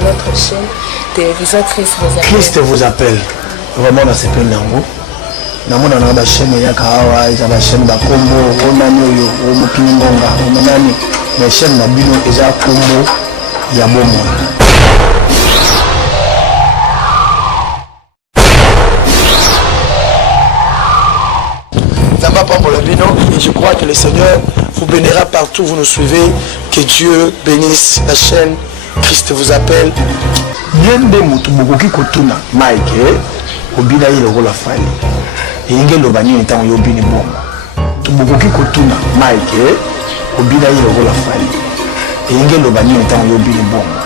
notre chaîne télévision Christ vous appelle. Christ vous appelle. Vraiment dans ces pays nango. Namona na ba chaîne ya kawa, eza ba chaîne ba kombo, onani oyo, omukini ngonga, onani. Mais chaîne na bino eza kombo ya bomo. Et je crois que le Seigneur vous bénira partout où vous nous suivez. Que Dieu bénisse la chaîne. Christ vous appelle. Bien de mutu bokoki kotuna Mike obina ile rola fali. Inge lobani ntango yobini bongo. Tubokoki kotuna Mike obina ile rola fali. Inge lobani ntango yobini bongo.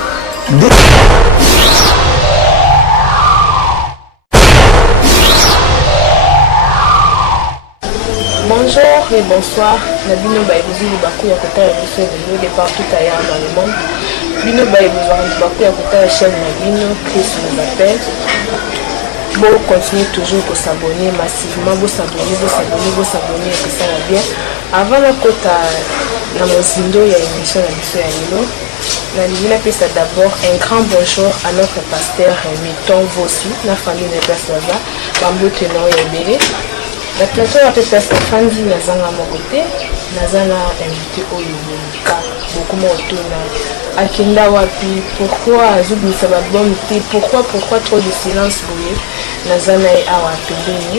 Bonjour et bonsoir. Nabino Baïbouzi Bakou Yakota et Venu de partout ailleurs dans le monde. Bino Baïbouzi Bakou Yakota la chaîne Nabino, Christ nous appelle. Bon, continuez toujours pour s'abonner massivement, vous s'abonner, et que ça va bien. Avant la côte à Mozindo, il y a une émission à Yelo. La piste d'abord un grand bonjour à notre pasteur Milton Vossi, la famille de Plaslaza, Bambou Tenor et Béré. La plateau a fait Stéphane dit Nazana mon côté, Nazana invité au Yobonika, beaucoup moins autour à Kenda Wapi, pourquoi Zoubni Sababom, pourquoi trop de silence bouillé, Nazana et Awa Pébéni,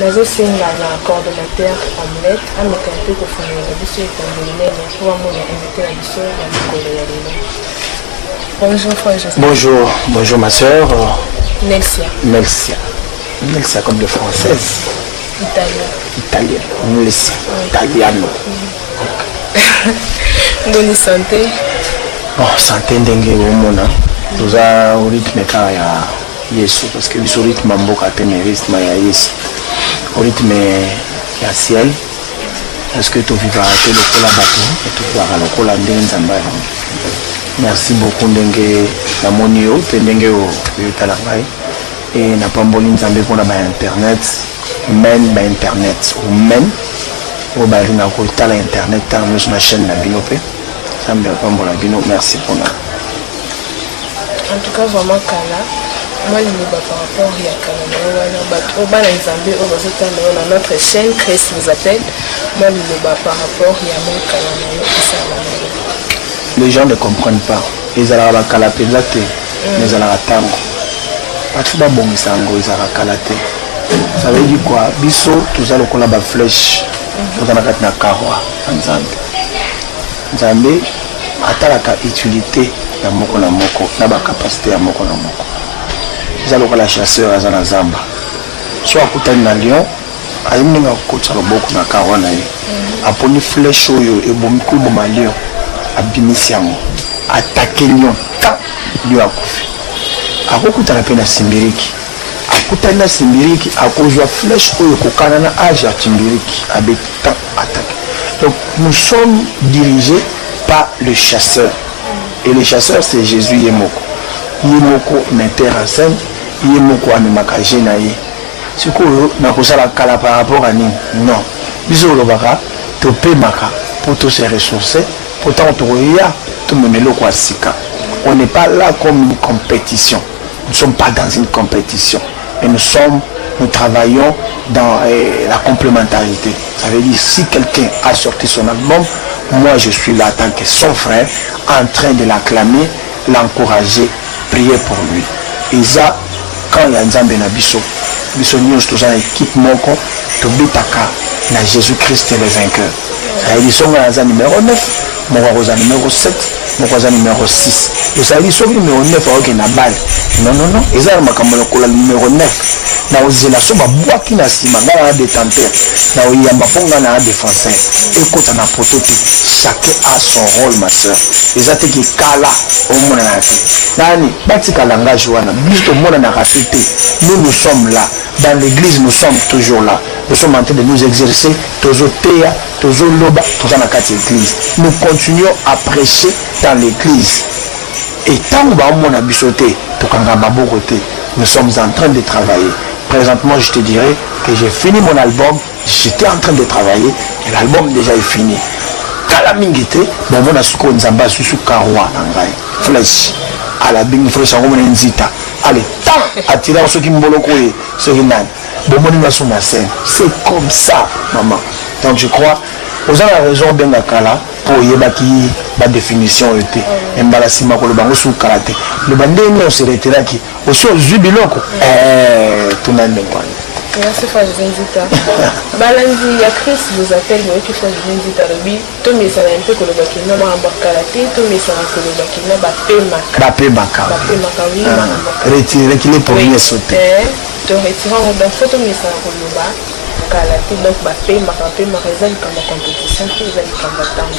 Nazo Senga na coordonnateur omelette, à me canter pour faire la boussole et tomber pour moi invité la boussole et la Bonjour frère Joseph. Bonjour ma soeur. Nelsia. Nelsia comme de française. Italien. Nelsia. Italiano. Bonne santé. Bon, santé ndenge omona. Nous avons au rythme ya Yesu parce que le rythme mboka te mais rythme ya Yesu. Au rythme ya ciel. Est-ce que tu vivras te lokola bato et tu vivras lokola ndenge nzamba. Merci beaucoup ndenge na monio pe ndenge o yotalangai. Et n'a pas mboli nzambe pour la internet ou même au bali na ko tala internet ta nous na chaîne na binope ça me pas mbola bino merci pour nous. En tout cas vraiment kala moi le par rapport à kala au bala nzambe au bazotala na notre chaîne Christ vous appelle moi le par rapport à mon kala les gens ne comprennent pas ils allaient la kala pelate mais allaient attendre. Parce que bon sango izara kalate. Ça veut dire quoi? Biso tous allons kola ba flèche. Nous allons na karwa nzambe. Nzambe atalaka utilité ya moko na moko na ba capacité ya moko na moko. Nous allons kola chasseur azana zamba. Soit kutani na lion, ayimninga kotsa loboko na karwa na ye. Aponi flèche oyo ebomi ku boma lion. Abimisi yango. Attaquer lion. Lion akufi. Akokutana pe na simbiriki akutana na simbiriki akozwa flèche oyo kokana na âge ya simbiriki abeta attaque. Donc nous sommes dirigés par le chasseur et le chasseur c'est Jésus Yemoko metteur en scène Yemoko amemaka jena ye sikoyo na kosala kala par rapport à nini non biso lobaka topemaka pour tous se ressourcer pourtant toya tomemelo kwa sika. On n'est pas là comme une compétition. Nous ne sommes pas dans une compétition. Mais nous travaillons dans la complémentarité. Ça veut dire si quelqu'un a sorti son album, moi je suis là en tant que son frère, en train de l'acclamer, l'encourager, prier pour lui. Et ça, quand il y a Nzambe na biso nyos tous en équipe moko, tobitaka na Jésus-Christ le vainqueur. Ça veut dire son numéro 9, mon numéro 7, mon numéro 6. Et ça veut dire son numéro 9 a na balle. Non. Et ça, le numéro 9. Na ozela so ba boaki na sima ngala na détenteur na oyamba ponga na défenseur ekota na potote chacun a son rôle ma sœur ezate ki kala omona na te nani batika langage wana biso mona na rafete nous sommes là dans l'église nous sommes toujours là nous sommes en train de nous exercer tozo teya tozo loba toza na kati église nous continuons à prêcher dans l'église et tant ba mona biso te tokanga maboko te nous sommes en train de travailler. Présentement, je te dirais que j'ai fini mon album, j'étais en train de travailler et l'album déjà est fini. Kalamingite, bon, on a ce qu'on zamba sous karwa, flèche. à la bing fresh en roman nzita allez tant attirer ceux qui mboloko et ceux qui n'ont bon mon sur ma scène c'est comme ça maman donc je crois vous avez raison bien la kala pour y baki ba définition était embalasima ko le bango sous karaté le bandé on se retira qui au sur jubiloko tout n'a pas. Merci Fajinzita. Balanzi ya Chris vous appelle moi qui Fajinzita Robi. To mi ça un peu que le bakina ba karaté, to mi ça que le bakina ba pemaka. Ba pemaka. Ba pemaka oui. Retirer qu'il est pour bien sauter. To retirer donc photo mi ça que le ba karaté donc ba pemaka ezali comme compétition qui ezali comme battant.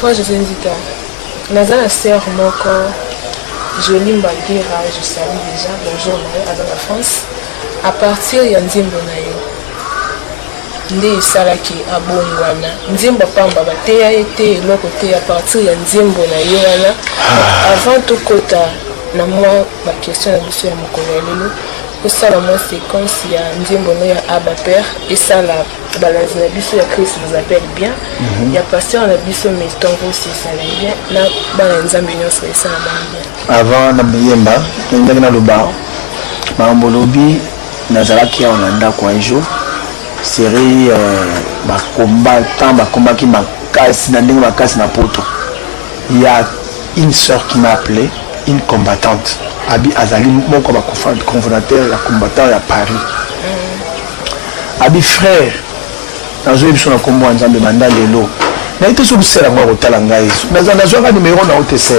Fajinzita. Nazana sœur moko Jolie Mbagira, je salue déjà. Bonjour Marie, à la France. À partir ya nzimbo na yo nde esalaki abongwana nzimbo pamba bateya ete eloko te à partir ya nzimbo na yo wana avant tokota na mwa baquestion na biso ya mokolo ya lelo osala mwa séquence ya nzimbo no ya Abba Père esala balanzi na biso ya Christ vous appelle bien ya pasteur na biso Mestongo aussi esala bien na bana nzambe nyonso esala bien avant na biyemba ndenge na loba mambolobi nazalaki on anda kwa un jour série combat qui m'a cassé na ndenge makasi na poto il y a une sœur qui m'a appelé une combattante abi azali moko ba cofondateur ya combattant ya Paris abi frère nazo biso na kombo nzambe manda lelo na ite so busela ngwa kotala ngai nazo ka numéro na OTC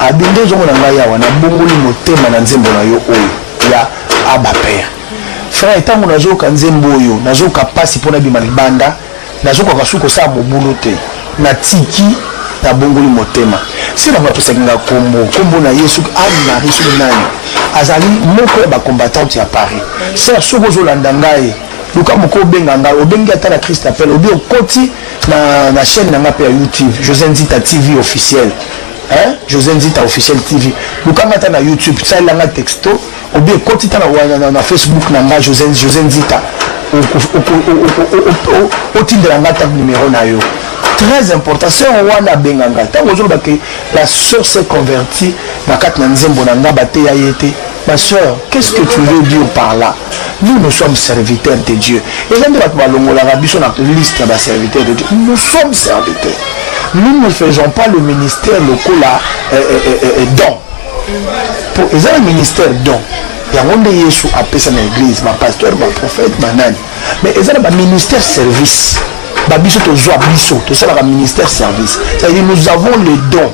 abi ndezo mona ngai awa na bongoli motema na nzembo na yo oyo ya Abba Père frère etango nazoka nzembo oyo nazoka pasi mpona bima libanda nazoka kasuko sa mobulu te na tiki na bongoli motema sila mapesaki nga kombo na Yesu Anne-Marie soki nani azali moko ya bacombattante ya Paris sila soki ozolanda ngai luka moko obenga ngai obengi ata na Christ appelle obi okoti na chaîne na nga mpe ya YouTube José Nzita TV officiel José Nzita officiel TV lukanga ata na YouTube salanga texto obi ekoti ta na Facebook na nga José Nzita otindela nga ta numéro na yo très important c'est wana benganga tango zoloba que la sœur s'est convertie na kati na nzembo na nga bateya yete ma sœur qu'est-ce que tu veux dire par là nous sommes serviteurs de Dieu et là de balongolaka biso na liste ya serviteurs de Dieu nous sommes serviteurs nous ne faisons pas le ministère local don pour ils ont un ministère don il y a un de Yesu appelle dans l'église ma pasteur ma prophète ma nani mais ils ont un ministère service babiso to zo abiso to ça la ministère service c'est-à-dire nous avons les dons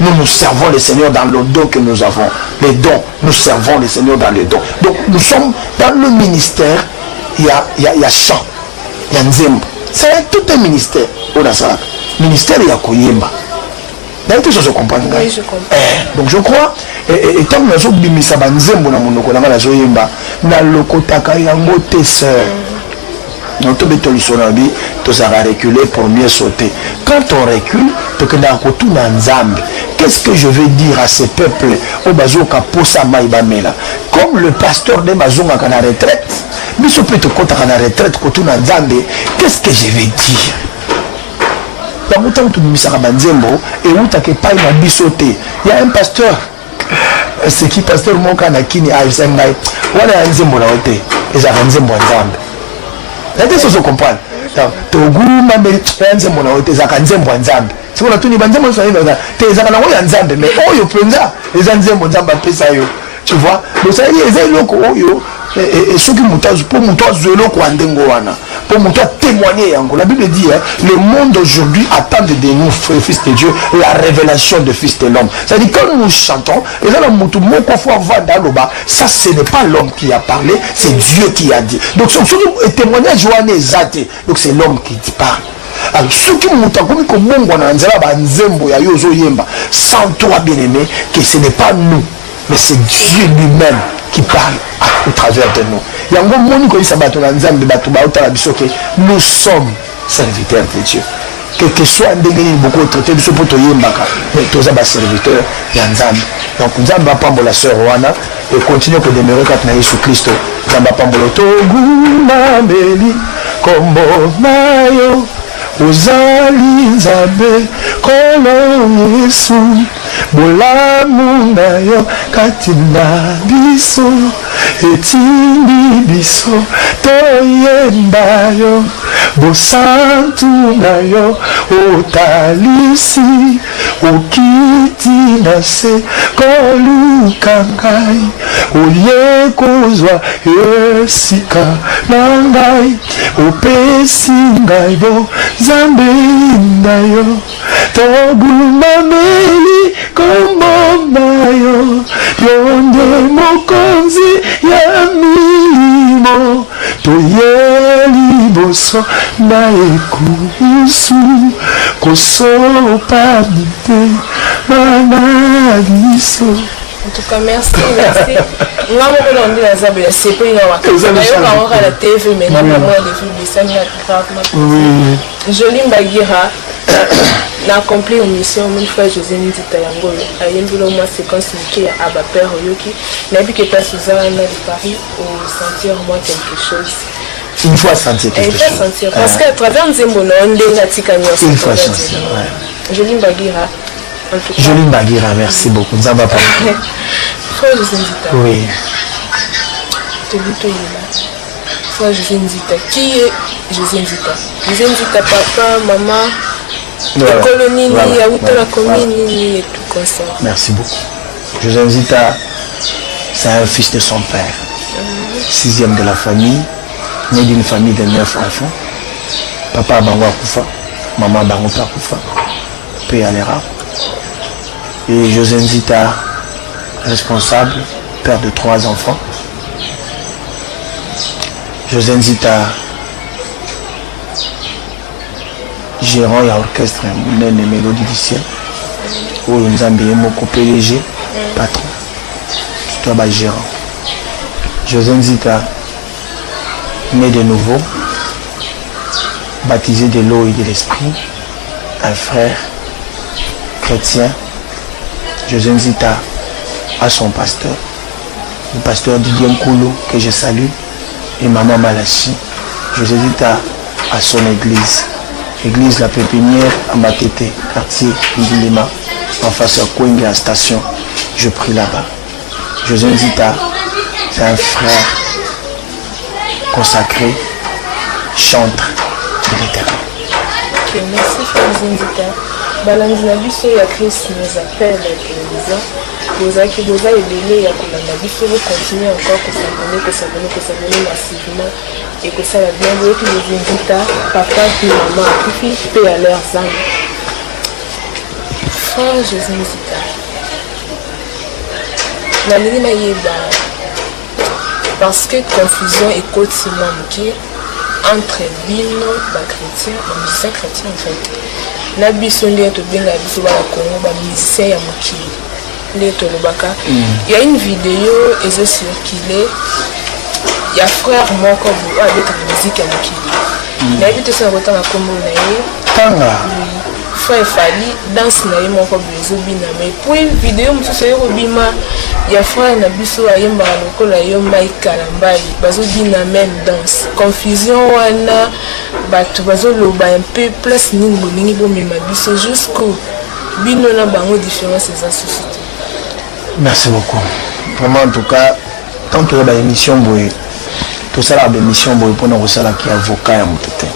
nous servons le Seigneur dans le don que nous avons les dons nous servons le Seigneur dans les dons donc nous sommes dans le ministère il y a chant il y a nzembo c'est tout un ministère on a ça ministère il y a koyemba d'ailleurs ça se comprend oui, je comprends. Donc je crois et tant que nous avons bimisa banzembo na monoko na la zoyemba na lokotaka yango te sœur donc tout ça va reculer pour mieux sauter quand on recule qu'est-ce que je vais dire à ces peuples au bazoka posa maïbamela comme le pasteur de bazonga kana retraite mais ce peut te compter kana retraite kotuna nzambe qu'est-ce que je vais dire dans autant tout misaka banzembo et utake pai na bisote il y a un pasteur c'est qui pasteur moka na kini a sengai wala nzembo na ote ezaka nzembo nzambe nate soso comprendre toguma mbeli nzembo na ote ezaka nzembo nzambe sikona tuni banzembo so yeba te ezaka na oya nzambe mais oyo penza eza nzembo nzambe apesa yo tu vois donc ça y est eza loko oyo et ceux qui montent pour monter eloko andengo wana pour monter témoigner yango la Bible dit le monde aujourd'hui attend de nous fils de Dieu la révélation de fils de l'homme ça dit quand nous chantons et là mutu moko fo vanda loba ça ce n'est pas l'homme qui a parlé c'est Dieu qui a dit donc ce témoignage wana ezate donc c'est l'homme qui parle alors ceux qui montent comme ko na nzela ba nzembo ya yo zo yemba sans toi bien aimé que ce n'est pas nous mais c'est Dieu lui-même qui parle au travers de nous. Il y a un moment où il s'abat dans l'ensemble de nous sommes serviteurs de Dieu. Quel que soit un dégât beaucoup traité de ce poteau yembaka, mais tous les serviteurs de Nzambe. Donc Nzambe va prendre la sœur Rwanda et continue pour demeurer quand Jésus Christ. Nzambe va prendre le toguna meli kombo nayo uzali Nzambe kolo Yesu bolamu na yo kati na biso etindi biso toyemba yo bosantu na yo otalisi okiti na se koluka ngai oye kozwa esika na ngai opesi ngai bo nzambe na yo togumameli komoma yo yo nde mokonzi ya milimo toye liboso na ekusu kosopa mite bana biso. En tout cas, merci. Moi, je suis là, c'est pas une heure. Je suis la TV, mais Jolie Mbagira n'a accompli une mission une fois José Nzita Yango. À Yembilo, moi, c'est consigné à Bapère Oyoki. N'a vu que pas Suzanne de Paris au sentir moi quelque chose. Une fois sentir quelque chose. Parce qu'à travers Nzembono, on est natika nyos. Une fois sentir. Jolie Mbagira. Jolie Mbagira, merci beaucoup. Nzamba papa. Frère José Nzita. Oui. Frère José Nzita. Qui est José Nzita? José Nzita, papa, maman, la colonie, la commune, et tout comme ça. Merci beaucoup. José Nzita, c'est un fils de son père. 6e de la famille, né d'une famille de 9 enfants. Papa Bango Akoufa, maman Bango Akoufa, paix à l'era. Et José Nzita, responsable, père de 3 enfants. José Nzita, gérant et orchestre, une mélodie du ciel. Où nous avons mon PDG, patron. Je dois être gérant. José Nzita, né de nouveau, baptisé de l'eau et de l'esprit, un frère chrétien. José Nzita a son pasteur, le pasteur Didier Nkulu, que je salue, et maman Malachi. José Nzita a son église, église La Pépinière à Matete, quartier Ndilima, en face à Kouenge, à la station. Je prie là-bas. José Nzita, c'est un frère consacré, chantre de l'Éternel. Okay, merci frère José Nzita. Balanzi na biso ya Christ nous appelle à la télévision. Bozaki boza ebele ya kolanda biso continuer encore s'abonner massivement et que ça va bien voir que José Nzita, papa puis maman akufi paix à leurs âmes. Frère José Nzita. Nalingi na yeba parce que confusion et quotidien entre bino ba chrétien et musicien chrétien en fait. Na biso nde tobenga biso ba Congo ba musicien ya mokili nde tolobaka. Il y a une vidéo ezo circuler ya frère moko bo avec la musique ya mokili. Na bito ça kotanga kombo na ye tanga frère Fali danse na ye moko bezo bina mais puis vidéo mosusu yo bima ya frère na biso ayemba lokola yo Mike Kalambai bazo bina même danse confusion wana bato bazo loba un peu plus nini bolingi bomema biso jusqu'au bino na bango différence eza société. Merci beaucoup. Vraiment en tout cas tant que la émission boy tout ça la émission boy pour nous ça là qui avocat ya mutete.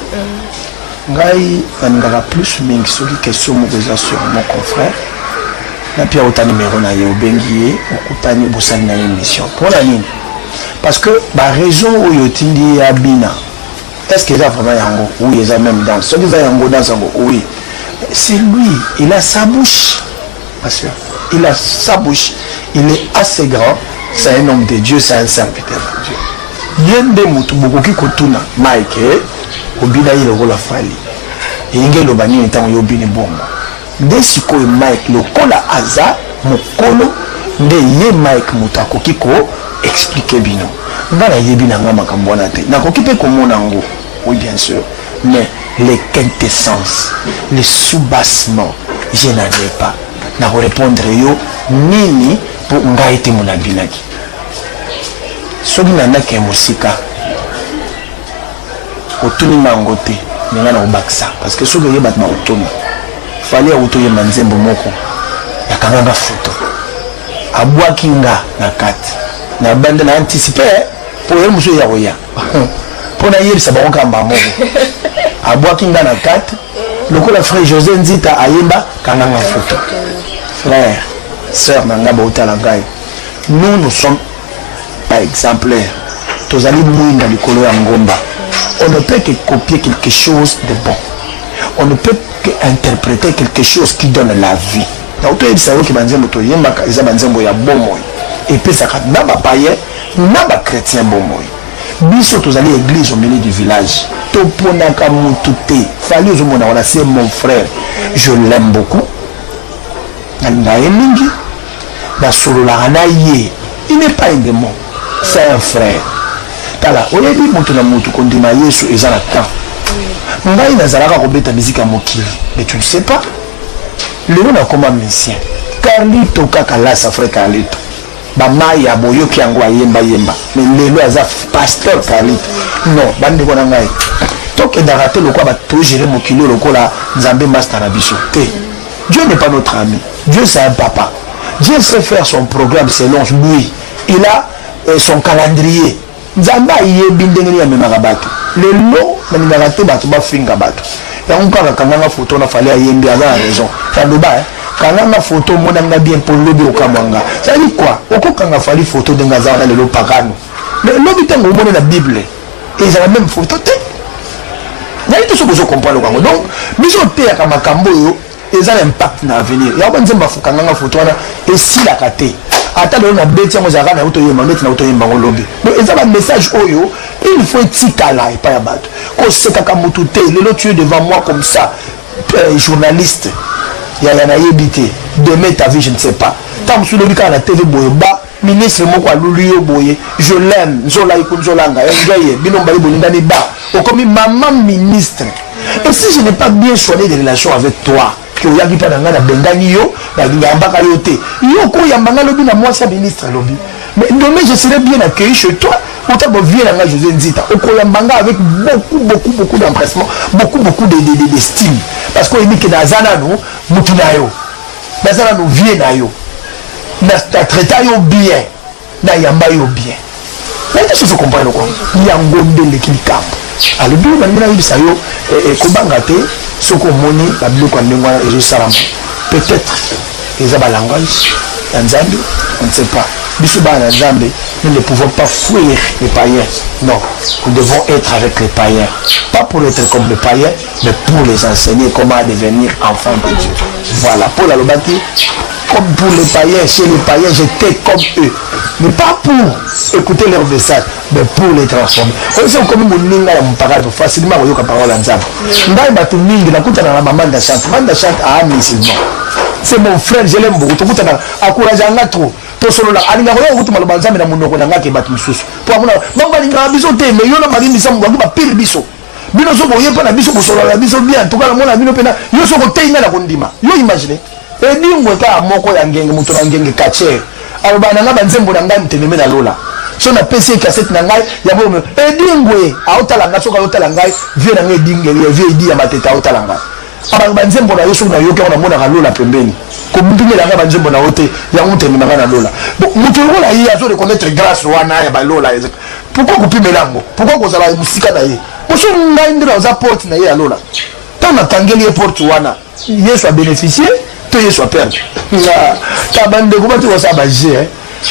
Ngai nangaka plus mingi soki question moko eza sur mon confrère na pia ota numéro na ye obengi ye okutani bosali na émission mpona nini parce que baraison oyo tindi ya bina est-ce que eza vraiment yango oui eza même dans soki eza yango dans yango oui c'est lui il a sa bouche parce que il a sa bouche il est assez grand c'est un homme de Dieu c'est un serviteur de Dieu yende mutu bokoki kotuna Mike obina ile rola fali inge lo bani ntango yo bini bomba nde sikoyo Mike lokola aza mokolo nde ye Mike mutako kiko expliquer bino ngana yebi na ngama kambona te nakoki pe komona ngo oui bien sûr mais les quintessences les soubassements je n'en ai pas na répondre yo nini pour ngaite mon abinaki soki nana ke musika otuni mangote ninga na obaksa parce que soki ye batma otuni fallait otoye manzembo moko yakanganga photo abwaki nga na kati na bande na anticiper pour ye muso ya koya pour na yebisa bakokamba moko abwaki nga na kati lokola frère José Nzita ayemba kanganga photo frère sœur nanga bautala ngai nous sommes pas exemplaires tozali mwinda likolo ya ngomba on ne peut que copier quelque chose de bon on ne peut que interpréter quelque chose qui donne la vie na otoyebisa yo ke banzembo toyembaka eza banzembo ya bomoi epesaka na bapayen na bachrétien bomoi biso tozali église au milieu du village toponaka mutu te fali ozomona wana c'est mon frère je l'aime beaucoup nalinga ye mingi nasololaka na ye il n'est pas un démon c'est un frère tala oyebi moto na motu kondima yesu eza na temps ngai nazalaka kobeta miziki ya mokili mais tu ne sais pas lelo nakoma musicien Carlito kaka lasa frère Carlito bamaya boyoki yango ayemba yemba mais lelo aza pasteur Carlito non bandeko na ngai tokendaka te lokola batogere mokili lokola nzambe master na biso te. Dieu n'est pas notre ami, Dieu c'est un papa. Dieu sait faire son programme selon lui, il a son calendrier. Nzamba yebi ndenge ya memaka bato lelo nalinaka te bato bafinga bato yango kaka kanganga photo na fale ayembi aza na raison kandoba kanganga photo monanga bien pour lobi okamwanga ça dit quoi okokanga fali photo denga za na lelo pakano mais lobi tango mona na bible et ça la même photo te nayi to sobozo comprendre kango donc biso te ya makambo yo eza l'impact na avenir ya ba nzemba fukanga photo wana esila kate ata lelo na beti yango zaka na auto yemba neti na auto yemba ngolobi donc eza ba message oyo il faut etikala epa ya bato kosekaka mutu te lelo tu es devant moi comme ça journaliste ya na yebite demain ta vie je ne sais pas tant sur le bika na TV boye ba ministre moko alulu yo boye je l'aime nzola ikunzolanga ngaye bino mbali bolingani ba okomi maman ministre et si je n'ai pas bien soigné des relations avec toi que oyaki pa na nga na bengani yo na ngambaka yo te yo ko yambanga lobi na moi sa ministre lobi mais demain je serai bien accueilli chez toi autant que vient na José Nzita oko yambanga avec beaucoup d'empressement beaucoup d'estime parce que il dit que dans zanano mutuna yo dans zanano vient na yo na traiter yo bien na yamba yo bien mais est-ce que vous comprenez quoi yangonde lekilikambo alors bien maintenant il ça yo kobanga te soko moni la biloko ndengwa et salama peut-être les abalangage nzambe on ne sait pas biso ba nzambe nous ne pouvons pas fuir les païens non nous devons être avec les païens pas pour être comme les païens mais pour les enseigner comment devenir enfants de Dieu voilà Paul Alobati comme pour les païens chez les païens j'étais comme eux mais pas pour écouter leur message mais pour les transformer on comme moninga ya mpaka facilement koyoka parole ya nzambe ngai bato mingi nakutana na manda chante à musulman c'est mon frère je l'aime beaucoup tokutana encourage anga trop to solo la alinga ko yokutu maloba nzambe na munoko na ngake bato mususu po amuna mamba linga biso te mais yo na mali misamu wangi ba pile biso bino so boye pa na biso ko solo la biso bien to kala mona bino pena yo so ko teinga na kondima yo imagine edingwe ka moko ya ngenge muto na ngenge kache alobana nga banzembo na ngai mteneme na lola so na PC cassette na ngai ya bomo edingwe aotala nga soka aotala ngai vie na ngai dinge ya vie idi ya mateta aotala ngai aba banzembo na yoso na yoke ona mona ka lola pembeni ko mbinge la nga banzembo na hote ya mteneme na lola bon muto lola yi azo reconnaître grâce wana ya ba lola pourquoi couper lango pourquoi ko zala musika na ye moso ngai ndira za porte na ye ya lola tant na tangeli e porte wana yesu a bénéficié to yesu a perdu ta bande ko bati ko sa ba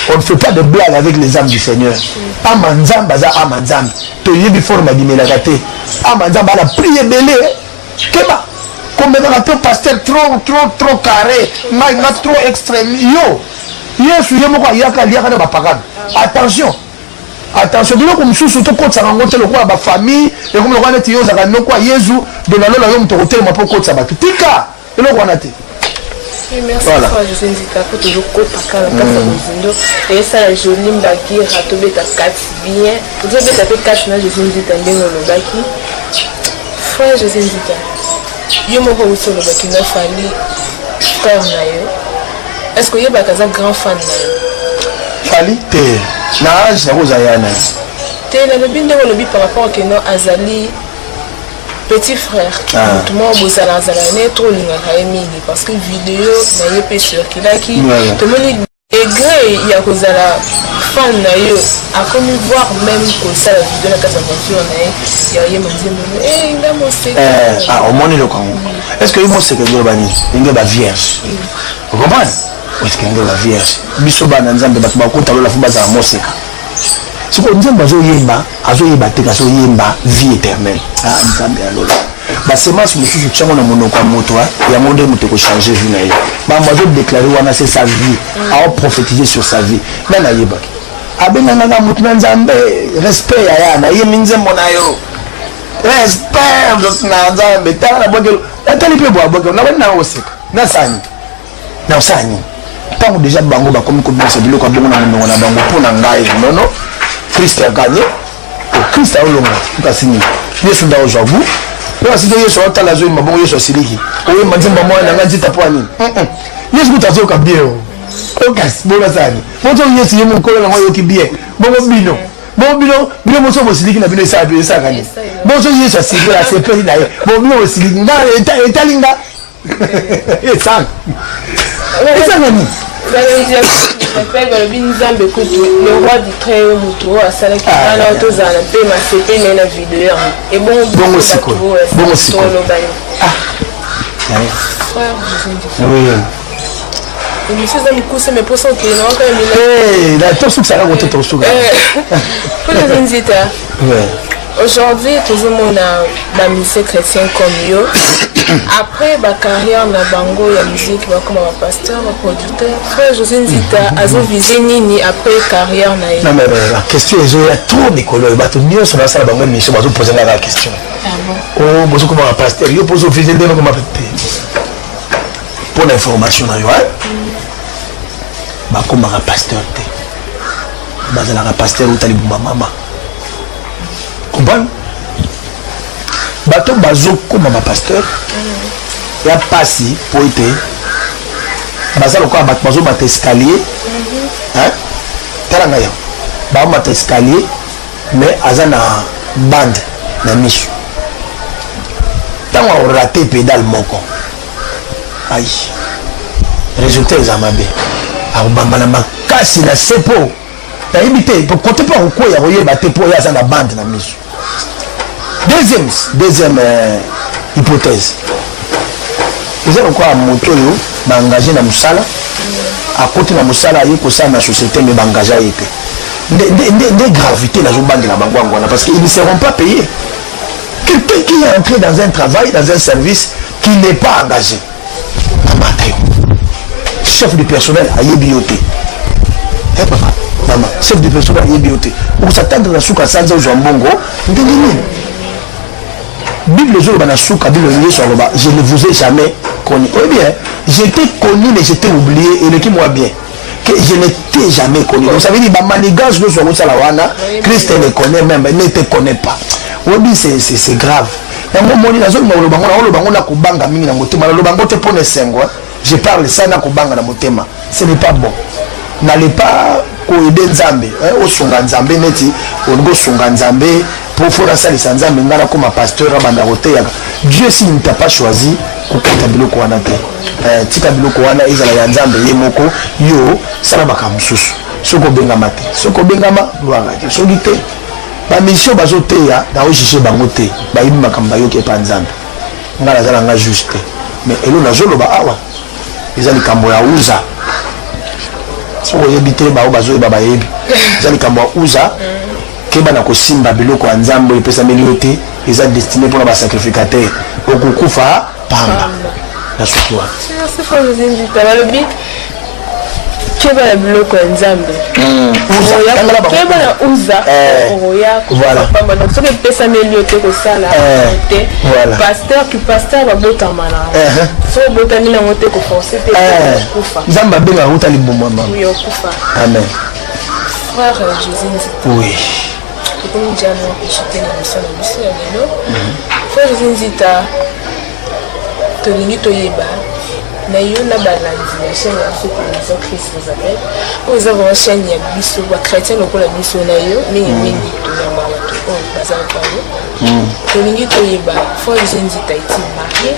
on ne fait pas de blague avec les âmes du Seigneur. Amanzamba za amanzamba. To yebi forma di melagate. Amanzamba la prier belé. Keba. Comme un pasteur trop carré, n'a trop extrême. Yo. Yesu yemo kwa yaka liaka na bapagano. Attention. Attention, bilo comme sous to kotsa ngote lokwa ba famille et comme lokwa neti yo zaka nokwa Yesu de la lola yo mto hotel mapo kotsa batu. Tika. Eloko wanate. Merci voilà. Frère José Nzita pour toujours kotaka la kasa muzindo et ça la jolie mbaki ratobe ta 4 bien vous devez taper 4 na José Nzita ndengo lobaki frère José Nzita yo moko uso lobaki na fali frère na yo est-ce que yo bakaza grand fan na yo fali te na age na kozayana te na lobi ndeko lobi par rapport que non azali petit frère motu moko bozalazala ne tolingaka ye mingi parce que video na ye mpe circulaki tomoni degré ya kozala fan na yo akomi voir même kosala video na kati ya voiture na ye ya ye manzembo nga moseka omoni lokango est ce que yo moseka ngelo bani ngelo ba vierge vous comprenez est ce que ngelo ba vierge biso bana nzambe bato bakota lola fu bazala moseka siko nzambe azoyeba te azoyemba vie éternelle nzambe alola basemence mosusu tiango na monoko ya moto yango nde moto ekochange vie na ye bambo azodeklare wana c'est sa vie aoprophétise sur sa vie nde nayebaki abengangaka motu na nzambe respect ya yana yemi nzembo na yo respect na nzambe tala na bokelo natali mpe boabokelo nabani na oseka nasani na osani ntango déjà bango bakomi kobimisa biloko ya bongo na monongo na bango mpo na ngai nono Christ a gagné. Christ a olonga. Kasi ni. Yesu nda ojabu. Kwa sito Yesu otala zo mabongo Yesu asiliki. Owe manzimba mwa na ngati tapwa nini. Yesu kutazoka bieo. Okas bona sani. Moto Yesu yemu kola na moyo kibie. Bongo bino. Bongo bino moto mosiliki na bino isabi isakani. Moto Yesu asiliki la sepeli na ye. Bongo bino mosiliki nga etalinga. Esan. Esakani. Le roi du très haut moutouo a salé qui a la auto zana pe ma sepe na vidéo et bon siko oui monsieur Zami Kousse me pose que non quand même la tout ça là tout ça pour les invités aujourd'hui tout le monde a musique chrétienne comme yo après ma carrière na bango ya musique va comme un pasteur un producteur frère José Nzita azo visé nini après carrière na non mais la question est il y a trop mikolo ba to nio sur la salle bango mission bazo poser la question oh bozo comme un pasteur yo pose visé de comme pour l'information na yo ba comme un pasteur te bazala un pasteur ou talibuma mama comprendre bato bazo comme un pasteur ya pasi pour être baza lokwa bato bazo battre escalier hein tala ngayo ba battre escalier mais aza na bande na misu tango a raté pédale moko aïe résultat ezamabe a bamba na makasi na sepo na ibité pour côté pas ko ya royeba te pour ya za na bande na misu. Deuxième hypothèse. Ils ont quoi moto yo ba engagé na musala à côté na musala yiko ça na société mais ba engagé été. Des gravités na jobandi na bango ngona parce qu'ils ne seront pas payés. Quelqu'un qui est entré dans un travail, dans un service qui n'est pas engagé. Chef du personnel à Yébioté. Eh papa, maman, chef du personnel à Yébioté. Où s'attendre à souka sanza au jambongo, ndengini. Bible jour banasuka Bible je ne vous ai jamais connu. Eh bien, j'étais connu mais j'étais oublié et le qui moi bien que je n'étais jamais connu. Donc ça veut dire bah manigage nous sommes la wana Christ ne connaît même ne te connaît pas. Oui c'est grave. Et moi moni na zone lo bango na kubanga mingi na motema lo bango te pone sengo. Je parle ça na kubanga na motema. Ce n'est pas bon. N'allez pas aider Nzambe au sunga Nzambe neti on sunga Nzambe pour faire ça les Nzambe ngala comme pasteur banda roteya. Dieu s'il ne t'a pas choisi kokota biloko wana te tika biloko wana ezala ya Nzambe ye moko yo sala bakamususu soko bengama te soko bengama luanga te soki te ba mission bazoteya na ochiche bango te ba yibi makamba yo ke pa Nzambe ngala zala nga juste mais elo na zolo ba awa ezali kambo ya uza soko yebite ba bazo ba yebi ezali kambo ya uza keba na kosimba biloko ya Nzambe epesa meliote eza destiné pour ba sacrificateur okukufa pamba na sukwa c'est pour les invités le but keba la biloko ya Nzambe keba na uza oya voilà pamba donc ce que pesa meliote ko sala te pasteur ba bota mala so bota ni na mote ko forcer te kufa Nzambe benga ruta libomba mama yo kufa amen frère Jésus oui comme déjà moi que j'étais dans le salon monsieur Lelo frère Zinzita to lingi to yeba na yo na balandi ya chaîne ya Afrique les Christ vous appelle vous avez une chaîne ya biso ba chrétien lokola biso na yo mingi to na mama to Azalpalo. Tolingi Toyeba, fois José Nzita est-il marié?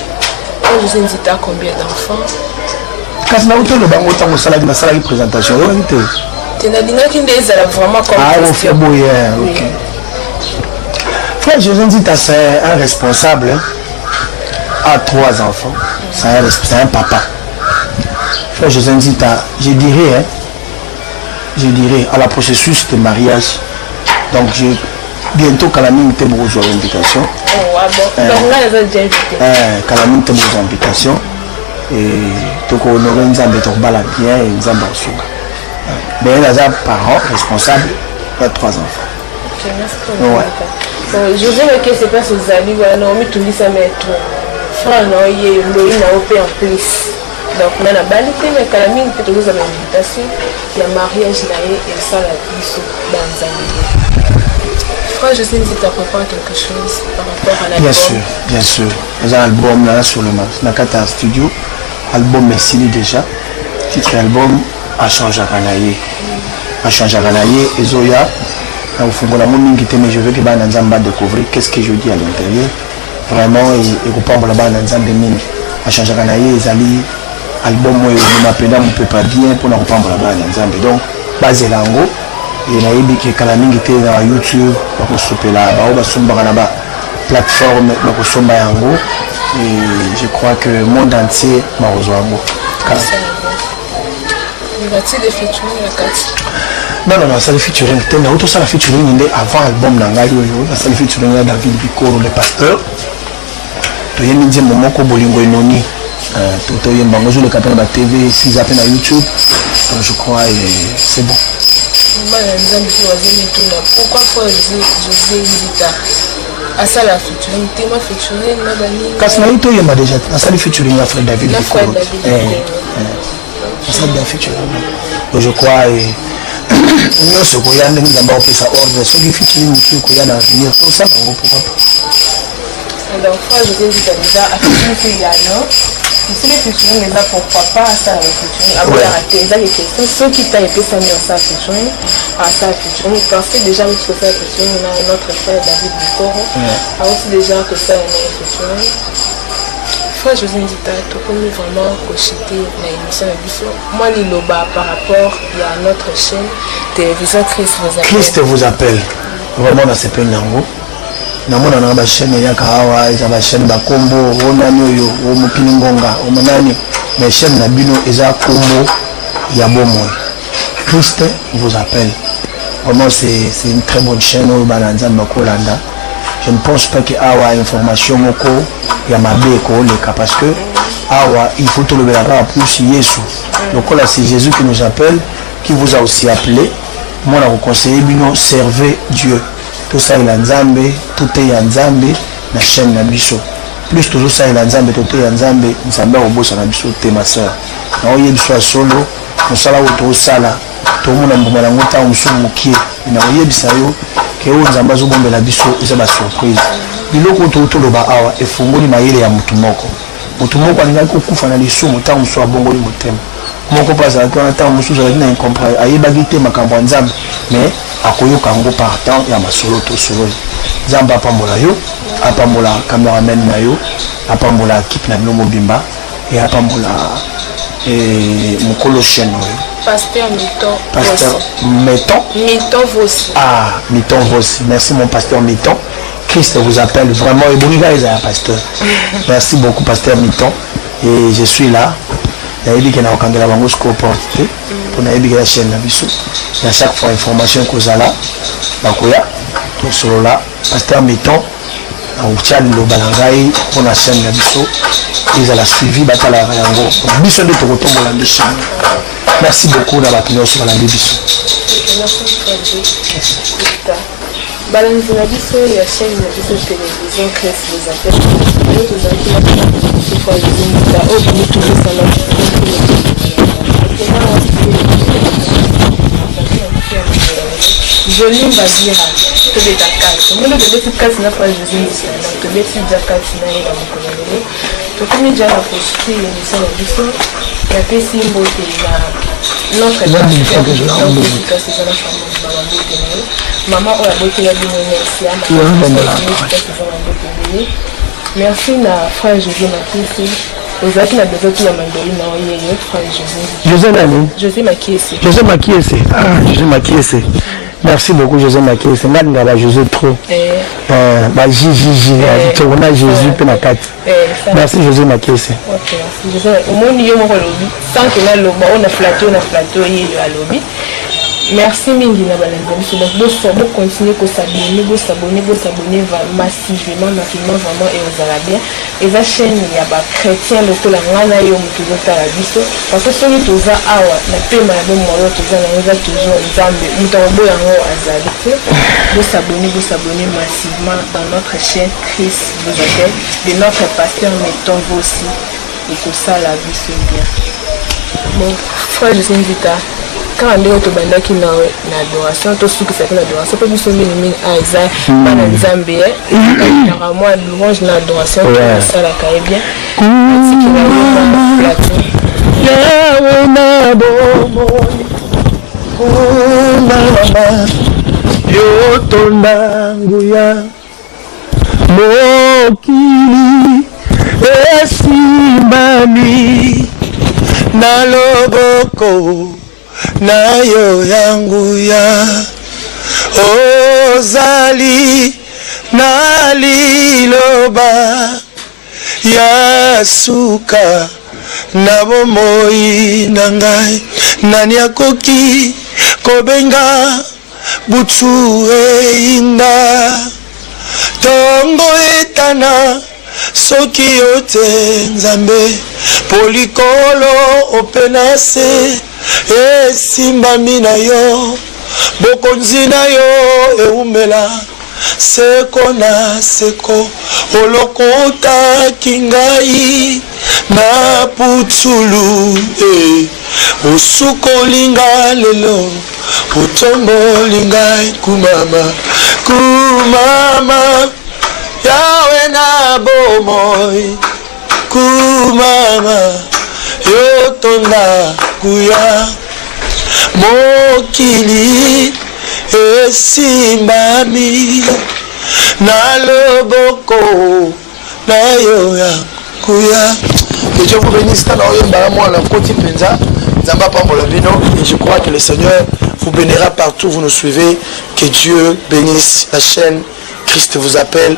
Fois José Nzita a combien d'enfants? Quand on a eu le bango, on a eu la présentation. Tenadinaki nde ezala vraiment comme question. Ok. Frère José Nzita, c'est un responsable, a 3 enfants. C'est un papa. Frère José Nzita, je dirais, à la processus de mariage. Donc, bientôt, Kalamine te beaucoup d'invitation. Kalamine te beaucoup d'invitation. Et donc, on aurait une zambe de bala bien et une zambe en mais il y a un parent responsable, il y a 3 enfants. Ok, merci pour le José, mais c'est pas ses amis, voilà, on met tout ça, mais tout. Frère, non, il y a une OP en plus. Donc, on a la balité, mais quand la mine peut toujours avoir une invitation, il y a mariage et ça, la vie dans un milieu. Frère, je sais que tu as préparé quelque chose par rapport à l'album. Bien sûr. J'ai un album là sur le marché. Dans le studio, album Merci déjà. Titre album A changé à Kanaye. A changé à Kanaye. Et Zoya, au fond de la monde, mais je veux que Bananzamba découvrir qu'est-ce que je dis à l'intérieur. Vraiment, et vous parlez là-bas dans un mine. A changé à Kanaye, Zali. Album où je m'appelle on peut pas bien pour nous reprendre là-bas dans Zambie. Donc, basé là en gros, et là il y a Kalaming était dans YouTube, pour se là, bah on va là-bas plateforme, pour se en gros, et je crois que le monde entier m'a rejoint en gros. Il va-t-il des featuring la carte? Non, ça le featuring. Mais autant ça le featuring avant l'album Nangayo, ça le featuring de David Bikoro, le pasteur. Tu y a mis un moment que Bolingo Noni. Tout le monde joue le capitaine de la TV, 6 appels à YouTube, donc je crois que c'est bon. Pourquoi José Nzita à ça la featuring, thème featuring, quand il y a déjà, à ça le featuring, Fred David. Donc je crois que nous ce qu'on y a, nous avons fait ça ordre, ce qui featuring, ce qu'il y a dans l'avenir, tout ça, pourquoi pas. Donc, José Nzita déjà a fait piano. Si les featuring les a pourquoi pas à ça la featuring à voir à tes questions ceux qui t'a été mis en ça featuring à ça featuring parce que déjà nous que ça featuring on a notre frère David Bikoro a aussi déjà que ça on a featuring Frère José Nzita tout comme vraiment cochité la émission de Bisso moi Liloba par rapport à notre chaîne télévision Christ vous appelle vraiment dans ces pays nango namona na chaîne ya kahawa eza chaîne bakombo onani oyo omukini ngonga omanani mais chaîne na bino eza kombo ya bomo Christ vous appelle vraiment c'est une très bonne chaîne oyo bananza bakolanda je ne pense pas que awa information moko ya mabe ko leka parce que awa il faut tout le belaka plus Yesu donc là c'est Jésus qui nous appelle qui vous a aussi appelé moi na vous conseiller bino servez Dieu. Tout ça il a Nzambe, tout est en Nzambe, la chaîne na biso. Plus tout ça il a Nzambe, tout est en Nzambe, Nzambe au boss na biso te ma sœur. Na oye biso solo, on sala auto sala, tout le monde mboma la ngota on so mukie. Na oye bisayo ke o Nzamba zo bombe la biso, eza ba surprise. Biloko to loba awa e fungoli mayele ya mutu moko. Mutu moko alinga ko kufa na lisumu ta muso abongoli motema. Moko paza ko ta muso za na incomprendre. Ayebagi te makambo ya Nzambe, mais akoyoka ngo partant ya masolo to solo Nzambe apambola yo apambola cameraman na yo apambola équipe na bino mobimba et apambola mokolo chaîne pasteur Miton Vossi Miton Vossi merci mon pasteur Miton Christ vous appelle vraiment et bonga les pasteur merci beaucoup pasteur Miton et je suis là nayebi ke na okangela bango siko porte pour nayebi la chaîne na biso à chaque fois information kozala bakoya to solo là pasteur Miton au tchal lo balangai pour la chaîne na biso ils a suivi batala yango biso de tokotombola de chaîne merci beaucoup na bakino sur la biso balanzi na biso ya chaîne na biso télévision Christ vous appelle fois Jolie Bazira, tu es d'accord. Moi, je vais te casser la phrase de Zénithia. Tu vais te dire que tu n'as pas mon collègue. Tu peux me dire la posture, l'émission de Bissot. Il y a des symboles qui sont notre maman oyo abotela bino merci na frère José Makisi ozalaki na besoin ya mandoli na oyeyo frère José nani José Makisi José Makisi merci beaucoup José Makisi ngani ngaba José trop ba Gigi on a Jésus pe na kati merci José Makisi OK José omoni yo moko lobi sans que na loba on a plateau yeyo a lobi merci mingi na balanzi donc bo continuer ko s'abonner massivement vraiment et aux arabes et la chaîne ya ba chrétien lokola ngana yo mutu zotala biso parce que soki toza awa na pema ya bomo yo toza na yoza toujours nzambe mutobo yango azali te bo s'abonner massivement dans notre chaîne Christ vous appelle de notre pasteur Metongo aussi et que ça la vie se bien bon frère je s'invite quand on est au bandaki na adoration to suki ça na adoration pe biso mingi aiza bana nzambe na moi louange na adoration ça la kae bien yawe na bomo mama yo tonda nguya mokili esimami na loboko nayo yangu ya ozali na liloba ya suka na bomoi na ngai nani akoki kobenga butu einda tongo etana soki yote nzambe polikolo openase esimbami na yo bokonzi na yo eumela seko na seko olokotaki ngai na putulu osukolinga lelo otomboli ngai kumama yawe na bomoi kumama yotonda kuya mokili esimbami na loboko na yo ya kuya. Que Dieu vous bénisse. Et je crois que le Seigneur vous bénira partout où vous nous suivez. Que Dieu bénisse la chaîne Christ vous appelle.